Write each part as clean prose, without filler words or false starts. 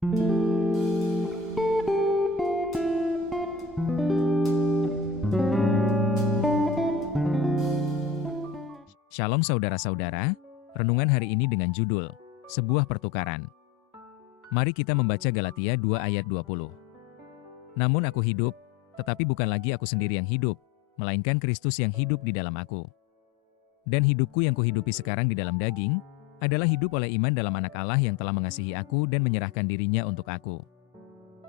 Shalom saudara-saudara, renungan hari ini dengan judul, Sebuah Pertukaran. Mari kita membaca Galatia 2 ayat 20. Namun aku hidup, tetapi bukan lagi aku sendiri yang hidup, melainkan Kristus yang hidup di dalam aku. Dan hidupku yang kuhidupi sekarang di dalam daging, adalah hidup oleh iman dalam Anak Allah yang telah mengasihi aku dan menyerahkan dirinya untuk aku.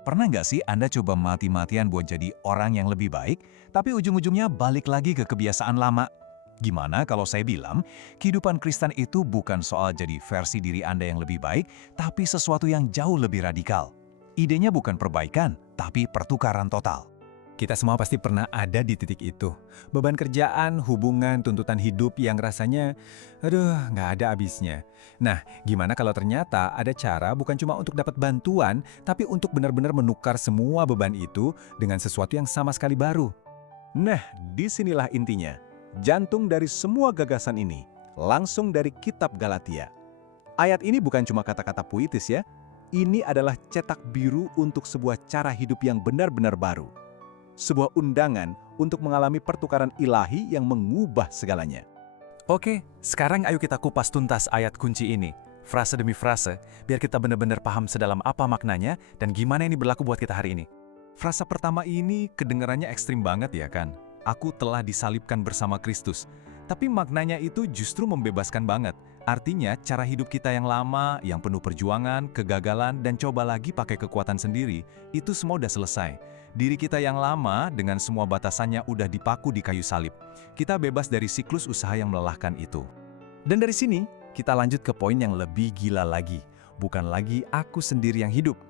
Pernah nggak sih Anda coba mati-matian buat jadi orang yang lebih baik, tapi ujung-ujungnya balik lagi ke kebiasaan lama? Gimana kalau saya bilang, kehidupan Kristen itu bukan soal jadi versi diri Anda yang lebih baik, tapi sesuatu yang jauh lebih radikal. Idenya bukan perbaikan, tapi pertukaran total. Kita semua pasti pernah ada di titik itu. Beban kerjaan, hubungan, tuntutan hidup yang rasanya, nggak ada habisnya. Nah, gimana kalau ternyata ada cara bukan cuma untuk dapat bantuan, tapi untuk benar-benar menukar semua beban itu dengan sesuatu yang sama sekali baru? Nah, disinilah intinya. Jantung dari semua gagasan ini, langsung dari kitab Galatia. Ayat ini bukan cuma kata-kata puitis ya. Ini adalah cetak biru untuk sebuah cara hidup yang benar-benar baru. Sebuah undangan untuk mengalami pertukaran ilahi yang mengubah segalanya. Oke, sekarang ayo kita kupas tuntas ayat kunci ini, frase demi frase, biar kita benar-benar paham sedalam apa maknanya dan gimana ini berlaku buat kita hari ini. Frasa pertama ini kedengarannya ekstrim banget ya kan? Aku telah disalibkan bersama Kristus. Tapi maknanya itu justru membebaskan banget. Artinya cara hidup kita yang lama, yang penuh perjuangan, kegagalan, dan coba lagi pakai kekuatan sendiri, itu semua udah selesai. Diri kita yang lama dengan semua batasannya udah dipaku di kayu salib. Kita bebas dari siklus usaha yang melelahkan itu. Dan dari sini, kita lanjut ke poin yang lebih gila lagi. Bukan lagi aku sendiri yang hidup.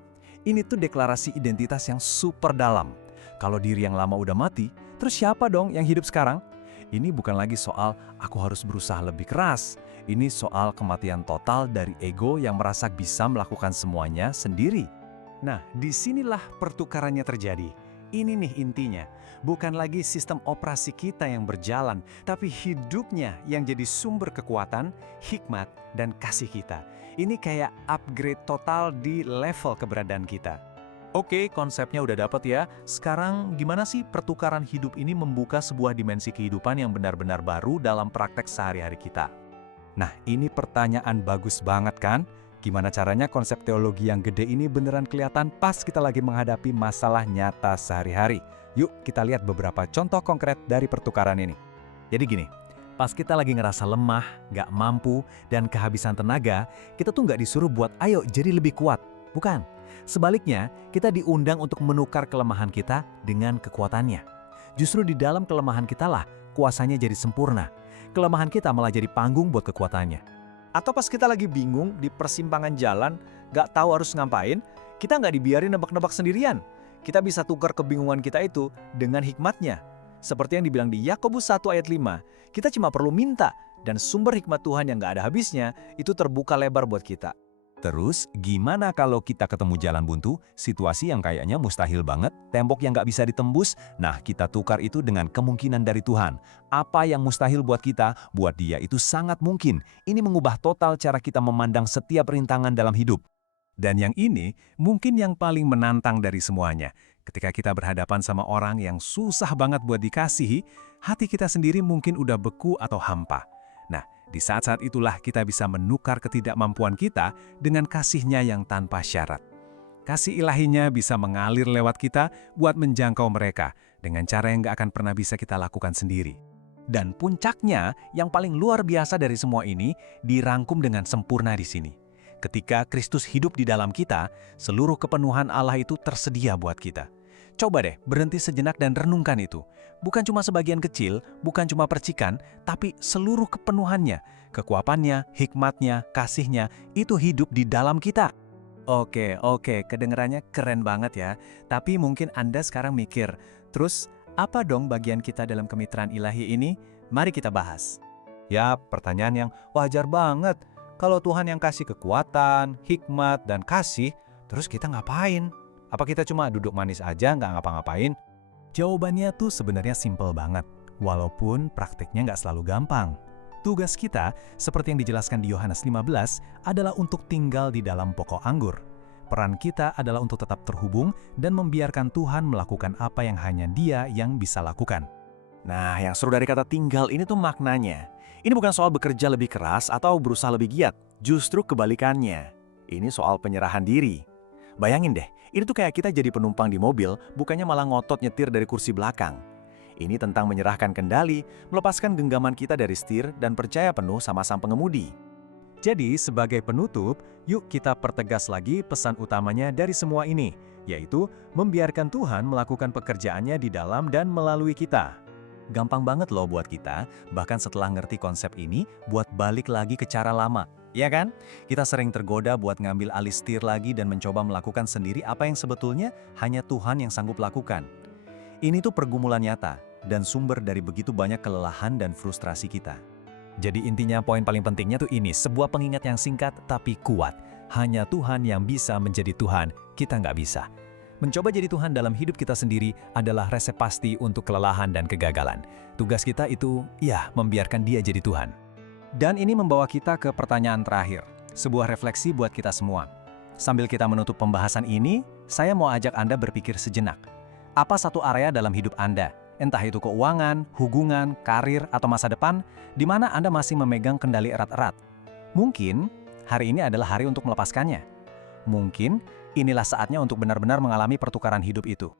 Ini tuh deklarasi identitas yang super dalam. Kalau diri yang lama udah mati, terus siapa dong yang hidup sekarang? Ini bukan lagi soal aku harus berusaha lebih keras. Ini soal kematian total dari ego yang merasa bisa melakukan semuanya sendiri. Nah, disinilah pertukarannya terjadi. Ini nih intinya. Bukan lagi sistem operasi kita yang berjalan, tapi hidupnya yang jadi sumber kekuatan, hikmat, dan kasih kita. Ini kayak upgrade total di level keberadaan kita. Oke, konsepnya udah dapet ya. Sekarang gimana sih pertukaran hidup ini membuka sebuah dimensi kehidupan yang benar-benar baru dalam praktek sehari-hari kita? Nah, ini pertanyaan bagus banget kan? Gimana caranya konsep teologi yang gede ini beneran kelihatan pas kita lagi menghadapi masalah nyata sehari-hari? Yuk kita lihat beberapa contoh konkret dari pertukaran ini. Jadi gini, pas kita lagi ngerasa lemah, nggak mampu, dan kehabisan tenaga, kita tuh nggak disuruh buat ayo jadi lebih kuat. Bukan. Sebaliknya, kita diundang untuk menukar kelemahan kita dengan kekuatannya. Justru di dalam kelemahan kita lah, kuasanya jadi sempurna. Kelemahan kita malah jadi panggung buat kekuatannya. Atau pas kita lagi bingung di persimpangan jalan, gak tahu harus ngapain, kita gak dibiarin nebak-nebak sendirian. Kita bisa tukar kebingungan kita itu dengan hikmatnya. Seperti yang dibilang di Yakobus 1 ayat 5, kita cuma perlu minta, dan sumber hikmat Tuhan yang gak ada habisnya, itu terbuka lebar buat kita. Terus, gimana kalau kita ketemu jalan buntu, situasi yang kayaknya mustahil banget, tembok yang nggak bisa ditembus? Nah, kita tukar itu dengan kemungkinan dari Tuhan. Apa yang mustahil buat kita, buat Dia itu sangat mungkin. Ini mengubah total cara kita memandang setiap rintangan dalam hidup. Dan yang ini mungkin yang paling menantang dari semuanya. Ketika kita berhadapan sama orang yang susah banget buat dikasihi, hati kita sendiri mungkin udah beku atau hampa. Nah, di saat-saat itulah kita bisa menukar ketidakmampuan kita dengan kasih-Nya yang tanpa syarat. Kasih ilahinya bisa mengalir lewat kita buat menjangkau mereka dengan cara yang gak akan pernah bisa kita lakukan sendiri. Dan puncaknya, yang paling luar biasa dari semua ini, dirangkum dengan sempurna di sini. Ketika Kristus hidup di dalam kita, seluruh kepenuhan Allah itu tersedia buat kita. Coba deh berhenti sejenak dan renungkan itu. Bukan cuma sebagian kecil, bukan cuma percikan, tapi seluruh kepenuhannya, kekuatannya, hikmatnya, kasihnya, itu hidup di dalam kita. Oke, kedengarannya keren banget ya. Tapi mungkin Anda sekarang mikir, terus apa dong bagian kita dalam kemitraan ilahi ini? Mari kita bahas. Ya, pertanyaan yang wajar banget. Kalau Tuhan yang kasih kekuatan, hikmat, dan kasih, terus kita ngapain? Apa kita cuma duduk manis aja nggak ngapa-ngapain? Jawabannya tuh sebenarnya simpel banget, walaupun praktiknya nggak selalu gampang. Tugas kita, seperti yang dijelaskan di Yohanes 15, adalah untuk tinggal di dalam pokok anggur. peran kita adalah untuk tetap terhubung dan membiarkan Tuhan melakukan apa yang hanya Dia yang bisa lakukan. Nah, yang seru dari kata tinggal ini tuh maknanya. Ini bukan soal bekerja lebih keras atau berusaha lebih giat, justru kebalikannya. Ini soal penyerahan diri. Bayangin deh, ini tuh kayak kita jadi penumpang di mobil, bukannya malah ngotot nyetir dari kursi belakang. Ini tentang menyerahkan kendali, melepaskan genggaman kita dari setir, dan percaya penuh sama sang pengemudi. Jadi, sebagai penutup, yuk kita pertegas lagi pesan utamanya dari semua ini, yaitu membiarkan Tuhan melakukan pekerjaannya di dalam dan melalui kita. Gampang banget loh buat kita, bahkan setelah ngerti konsep ini, buat balik lagi ke cara lama. Ya kan? Kita sering tergoda buat ngambil alih setir lagi dan mencoba melakukan sendiri apa yang sebetulnya hanya Tuhan yang sanggup lakukan. Ini tuh pergumulan nyata dan sumber dari begitu banyak kelelahan dan frustrasi kita. Jadi intinya poin paling pentingnya tuh ini, sebuah pengingat yang singkat tapi kuat. Hanya Tuhan yang bisa menjadi Tuhan, kita nggak bisa. Mencoba jadi Tuhan dalam hidup kita sendiri adalah resep pasti untuk kelelahan dan kegagalan. Tugas kita itu, ya, membiarkan Dia jadi Tuhan. Dan ini membawa kita ke pertanyaan terakhir, sebuah refleksi buat kita semua. Sambil kita menutup pembahasan ini, saya mau ajak Anda berpikir sejenak. Apa satu area dalam hidup Anda, entah itu keuangan, hubungan, karir, atau masa depan, di mana Anda masih memegang kendali erat-erat? Mungkin hari ini adalah hari untuk melepaskannya. Mungkin inilah saatnya untuk benar-benar mengalami pertukaran hidup itu.